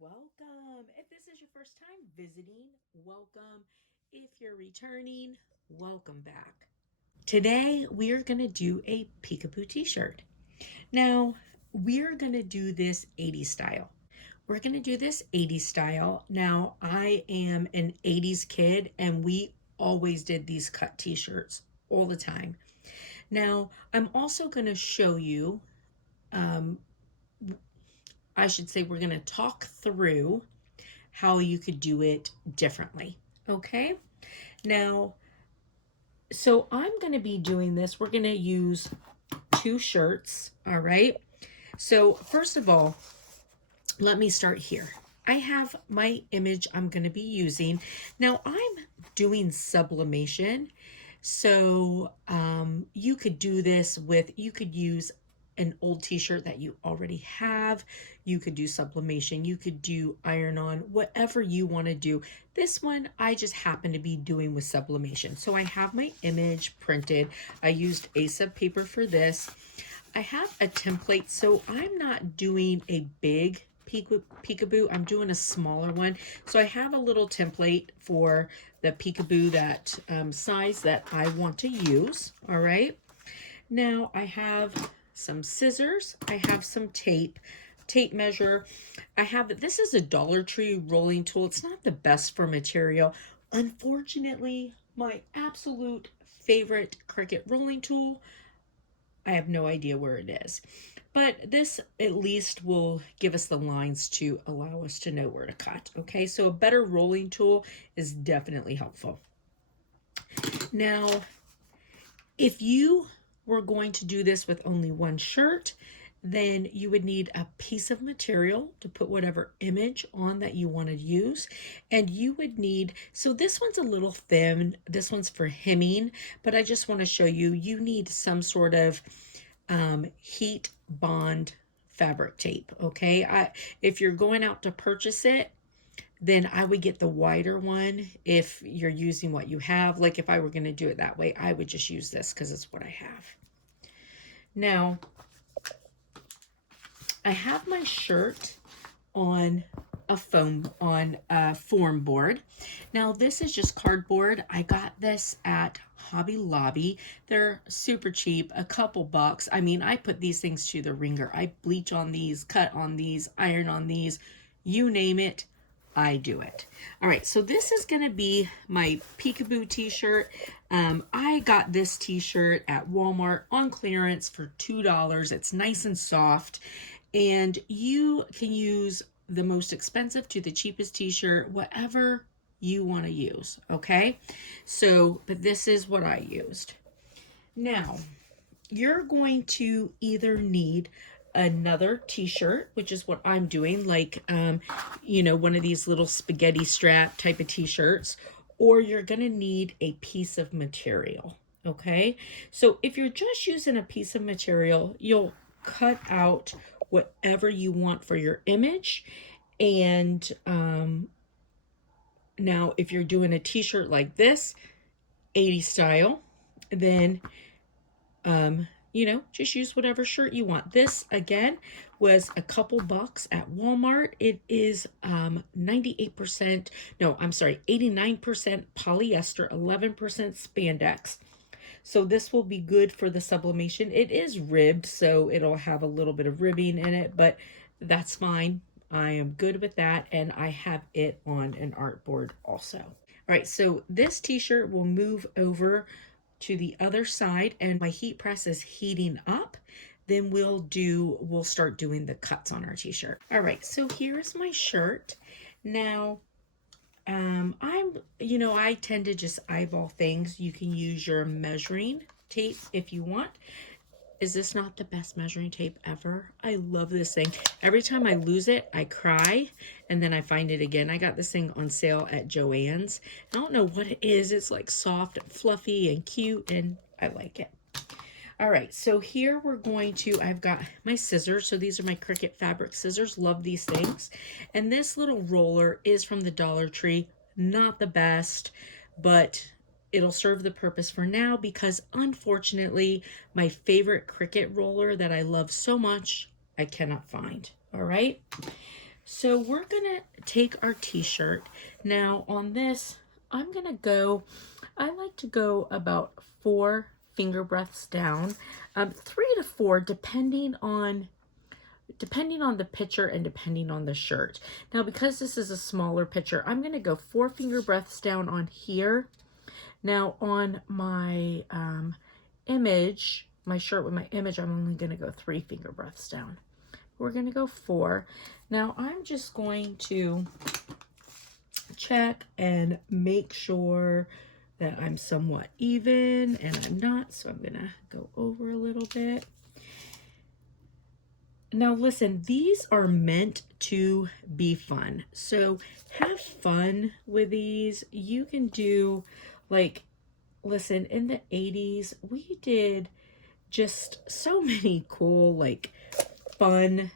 Welcome. If this is your first time visiting, welcome. If you're returning, welcome back. Today, we are going to do a peekaboo t-shirt. Now, we're going to do this 80s style. We're going to do this 80s style. Now, I am an 80s kid, and we always did these cut t-shirts all the time. Now, I'm also going to show you, um, I should say, we're going to talk through how you could do it differently. Okay. Now, so I'm going to be doing this. We're going to use two shirts. All right. So first of all, let me start here. I have my image I'm going to be using. Now I'm doing sublimation. So you could do this with, you could use an old t-shirt that you already have. You could do sublimation. You could do iron on, whatever you want to do. This one I just happen to be doing with sublimation. So I have my image printed. I used A-sub paper for this. I have a template, so I'm not doing a big peekaboo. I'm doing a smaller one. So I have a little template for the peekaboo that size that I want to use. All right. Now I have some scissors. I have some tape measure. I have, this is a Dollar Tree rolling tool. It's not the best for material. Unfortunately, my absolute favorite Cricut rolling tool, I have no idea where it is. But this at least will give us the lines to allow us to know where to cut. Okay, so a better rolling tool is definitely helpful. Now, if you were going to do this with only one shirt, then you would need a piece of material to put whatever image on that you want to use. And you would need, so this one's a little thin, this one's for hemming, but I just want to show you, you need some sort of heat bond fabric tape. Okay, if you're going out to purchase it, then I would get the wider one. If you're using what you have, like if I were going to do it that way, I would just use this because it's what I have. Now, I have my shirt on a form board. Now this is just cardboard. I got this at Hobby Lobby. They're super cheap, a couple bucks. I mean, I put these things to the ringer. I bleach on these, cut on these, iron on these, you name it, I do it. All right, so this is gonna be my peekaboo t-shirt. I got this t-shirt at Walmart on clearance for $2. It's nice and soft, and you can use the most expensive to the cheapest t-shirt, whatever you want to use. Okay, so but this is what I used. Now you're going to either need another t-shirt, which is what I'm doing, like one of these little spaghetti strap type of t-shirts, or you're gonna need a piece of material. Okay, so if you're just using a piece of material, you'll cut out whatever you want for your image. And now if you're doing a t-shirt like this, 80s style, then just use whatever shirt you want. This again was a couple bucks at Walmart. It is 98%, no, I'm sorry, 89% polyester, 11% spandex. So this will be good for the sublimation. It is ribbed, so it'll have a little bit of ribbing in it, but that's fine. I am good with that, and I have it on an artboard also. All right, so this t-shirt will move over to the other side, and my heat press is heating up. Then we'll start doing the cuts on our t-shirt. All right, so here's my shirt. Now, I tend to just eyeball things. You can use your measuring tape if you want. Is this not the best measuring tape ever? I love this thing. Every time I lose it, I cry, and then I find it again. I got this thing on sale at Joann's. I don't know what it is. It's like soft and fluffy and cute, and I like it. All right, so here I've got my scissors. So these are my Cricut fabric scissors. Love these things. And this little roller is from the Dollar Tree. Not the best, but it'll serve the purpose for now, because unfortunately my favorite Cricut roller that I love so much, I cannot find. All right. So we're gonna take our t-shirt. Now on this, I'm gonna go, I like to go about 4 finger breaths down, 3 to 4 depending on the picture and depending on the shirt. Now because this is a smaller picture, I'm gonna go 4 finger breaths down on here. Now on my image, my shirt with my image, I'm only gonna go 3 finger breaths down. We're gonna go 4. Now I'm just going to check and make sure that I'm somewhat even, and I'm not, so I'm gonna go over a little bit. Now listen, these are meant to be fun, so have fun with these. You can do, like, listen, in the 80s we did just so many cool, like, fun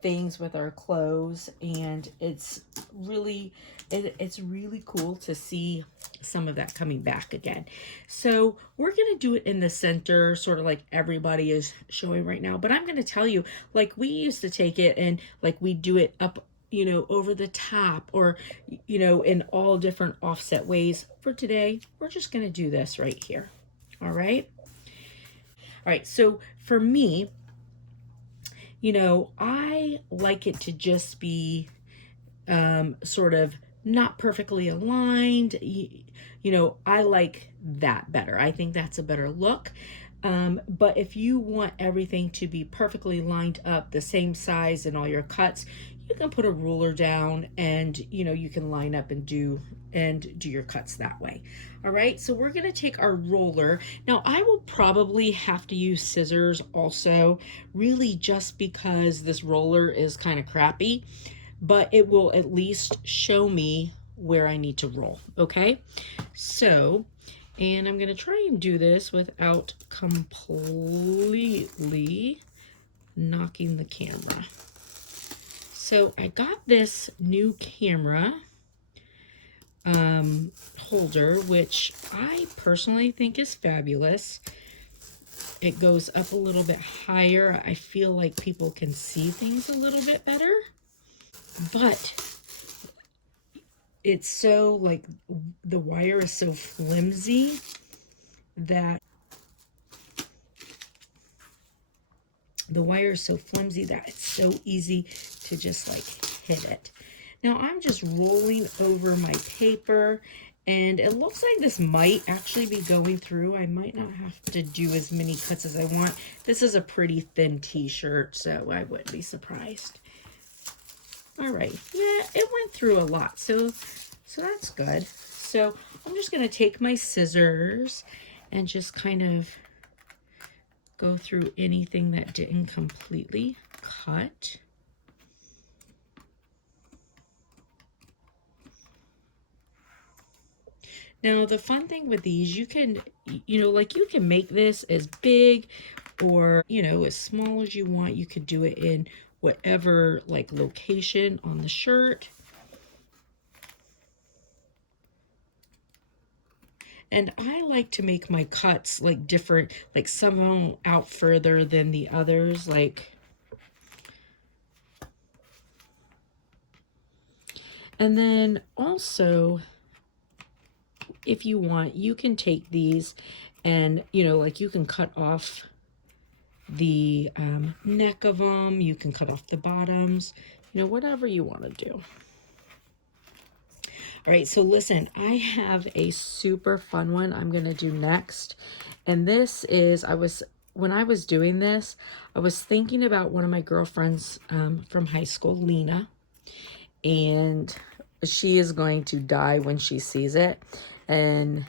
things with our clothes, and it's really cool to see some of that coming back again. So we're gonna do it in the center, sort of like everybody is showing right now, but I'm gonna tell you, like, we used to take it and, like, we do it up, you know, over the top, or, you know, in all different offset ways. For today, we're just gonna do this right here. All right, so for me, you know, I like it to just be sort of not perfectly aligned. You know, I like that better. I think that's a better look. But if you want everything to be perfectly lined up, the same size and all your cuts, you can put a ruler down and, you know, you can line up and do your cuts that way. All right, so we're gonna take our roller. Now I will probably have to use scissors also, really just because this roller is kind of crappy, but it will at least show me where I need to roll, okay? So, and I'm gonna try and do this without completely knocking the camera. So I got this new camera holder, which I personally think is fabulous. It goes up a little bit higher. I feel like people can see things a little bit better, but it's so, like, the wire is so flimsy that it's so easy to just, like, hit it. Now I'm just rolling over my paper, and it looks like this might actually be going through. I might not have to do as many cuts as I want. This is a pretty thin t-shirt, so I wouldn't be surprised. All right, yeah, it went through a lot, so that's good. So I'm just gonna take my scissors and just kind of go through anything that didn't completely cut. Now the fun thing with these, you can, you know, like, you can make this as big or, you know, as small as you want. You could do it in whatever, like, location on the shirt. And I like to make my cuts, like, different, like some of them out further than the others, like. And then also, if you want, you can take these and, you know, like, you can cut off the neck of them. You can cut off the bottoms, you know, whatever you want to do. All right, so listen, I have a super fun one I'm going to do next. And this is, when I was doing this, I was thinking about one of my girlfriends from high school, Lena, and she is going to die when she sees it. And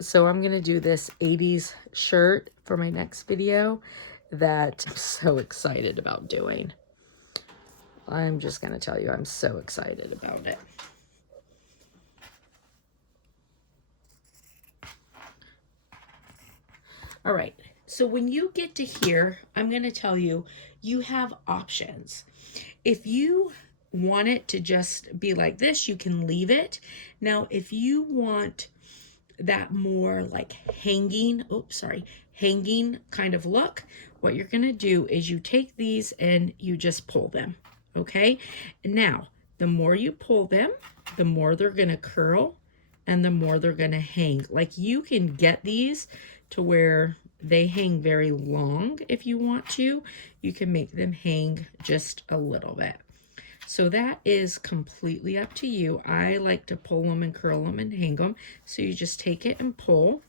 so I'm going to do this 80s shirt for my next video that I'm so excited about doing. I'm just going to tell you, I'm so excited about it. All right, so when you get to here, I'm going to tell you, you have options. If you want it to just be like this, you can leave it. Now, if you want that more like hanging kind of look, what you're going to do is you take these and you just pull them. Okay, and now the more you pull them, the more they're going to curl and the more they're going to hang. Like, you can get these to where they hang very long if you want to. You can make them hang just a little bit. So that is completely up to you. I like to pull them and curl them and hang them. So you just take it and pull.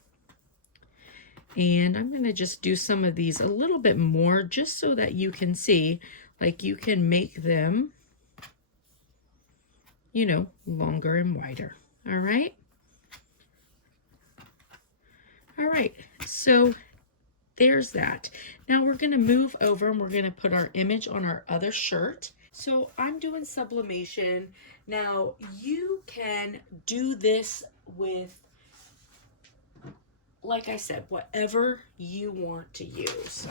And I'm going to just do some of these a little bit more just so that you can see, like, you can make them, you know, longer and wider. All right. All right. So there's that. Now we're going to move over and we're going to put our image on our other shirt. So I'm doing sublimation. Now you can do this with, like I said, whatever you want to use.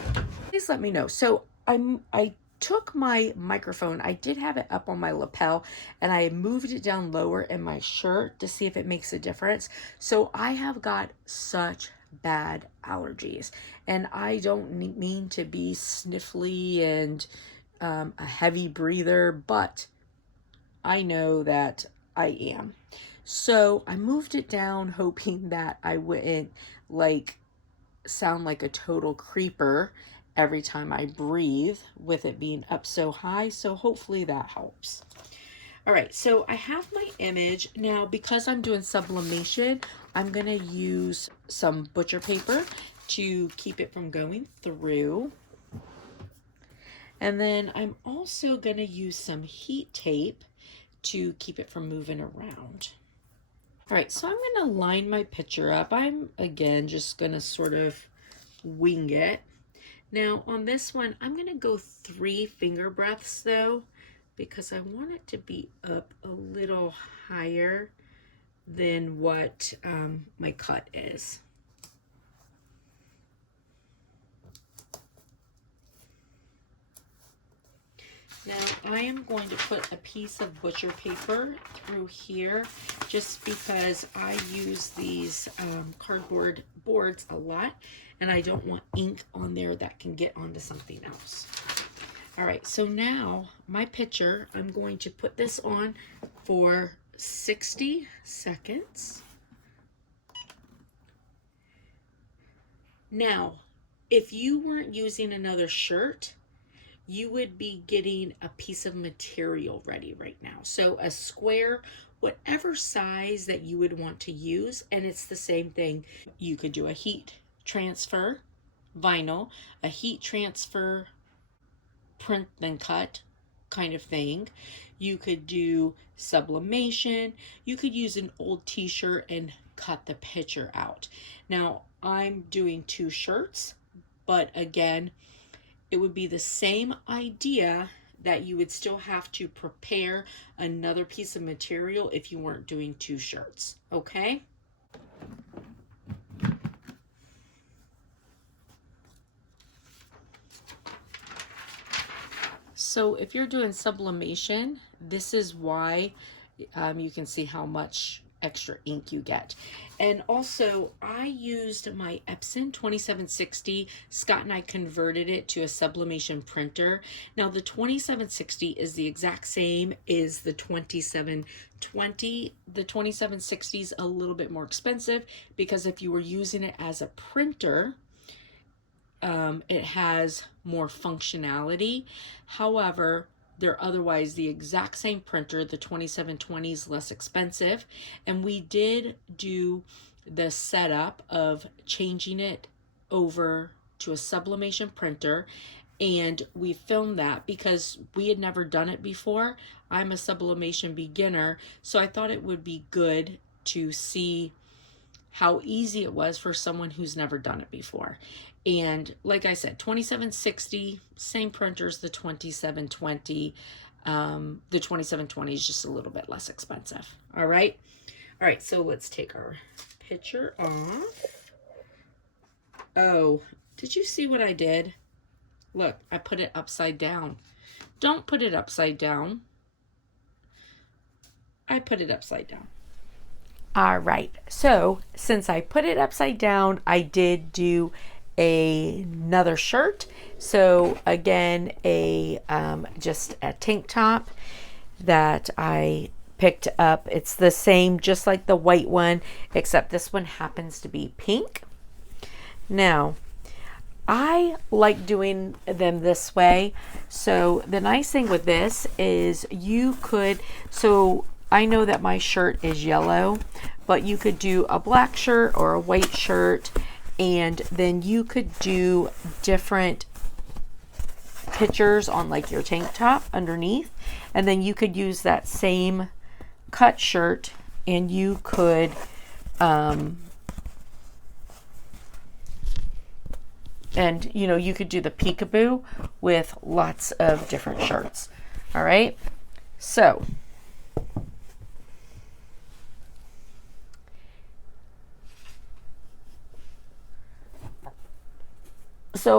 Please let me know. So I took my microphone, I did have it up on my lapel, and I moved it down lower in my shirt to see if it makes a difference. So I have got such bad allergies, and I don't mean to be sniffly and a heavy breather, but I know that I am. So I moved it down hoping that I wouldn't like sound like a total creeper every time I breathe with it being up so high. So hopefully that helps. All right, so I have my image. Now, because I'm doing sublimation, I'm gonna use some butcher paper to keep it from going through. And then I'm also gonna use some heat tape to keep it from moving around. All right, so I'm gonna line my picture up. I'm, again, just gonna sort of wing it. Now on this one, I'm gonna go 3 finger breaths though, because I want it to be up a little higher than what my cut is. Now I am going to put a piece of butcher paper through here just because I use these cardboard boards a lot and I don't want ink on there that can get onto something else. All right, so now my picture, I'm going to put this on for 60 seconds. Now, if you weren't using another shirt, you would be getting a piece of material ready right now. So a square, whatever size that you would want to use, and it's the same thing. You could do a heat transfer vinyl, a heat transfer print then cut kind of thing. You could do sublimation. You could use an old t-shirt and cut the picture out. Now I'm doing 2 shirts, but again, it would be the same idea that you would still have to prepare another piece of material if you weren't doing 2 shirts, okay? So if you're doing sublimation, this is why you can see how much extra ink you get. And also, I used my Epson 2760. Scott and I converted it to a sublimation printer. Now the 2760 is the exact same as the 2720. The 2760 is a little bit more expensive because if you were using it as a printer, it has more functionality. However, they're otherwise the exact same printer. The 2720 is less expensive. And we did do the setup of changing it over to a sublimation printer. And we filmed that because we had never done it before. I'm a sublimation beginner, so I thought it would be good to see how easy it was for someone who's never done it before. And like I said, 2760, same printer as the 2720. The 2720 is just a little bit less expensive. All right. All right. So let's take our picture off. Oh, did you see what I did? Look, I put it upside down. Don't put it upside down. I put it upside down. All right, so since I put it upside down, I did do another shirt. So again, just a tank top that I picked up. It's the same, just like the white one, except this one happens to be pink. Now, I like doing them this way. So the nice thing with this is you could, so I know that my shirt is yellow, but you could do a black shirt or a white shirt, and then you could do different pictures on like your tank top underneath, and then you could use that same cut shirt and you could and you know, you could do the peekaboo with lots of different shirts. All right, so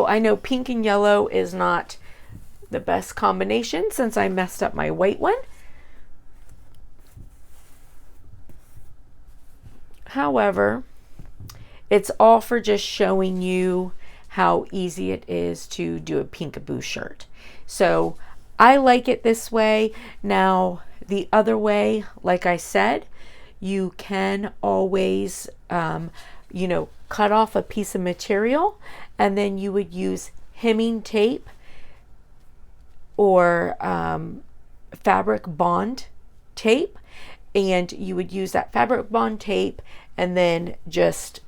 I know pink and yellow is not the best combination since I messed up my white one. However, it's all for just showing you how easy it is to do a peekaboo shirt. So I like it this way. Now, the other way, like I said, you can always, you know, cut off a piece of material, and then you would use hemming tape or fabric bond tape, and you would use that fabric bond tape and then just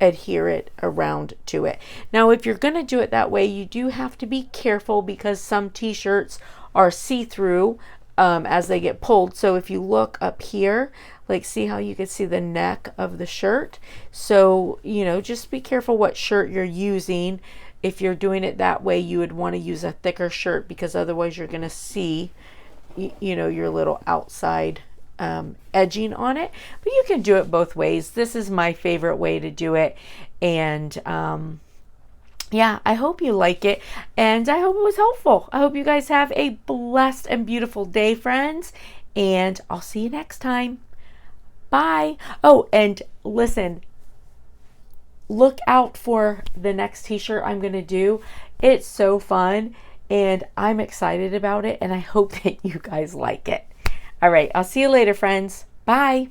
adhere it around to it. Now, if you're going to do it that way, you do have to be careful because some t-shirts are see-through as they get pulled. So if you look up here, like, see how you can see the neck of the shirt? So, you know, just be careful what shirt you're using. If you're doing it that way, you would want to use a thicker shirt because otherwise you're going to see, you know, your little outside edging on it. But you can do it both ways. This is my favorite way to do it. And yeah, I hope you like it, and I hope it was helpful. I hope you guys have a blessed and beautiful day, friends, and I'll see you next time. Bye. Oh, and listen, look out for the next t-shirt I'm going to do. It's so fun, and I'm excited about it, and I hope that you guys like it. All right, I'll see you later, friends. Bye.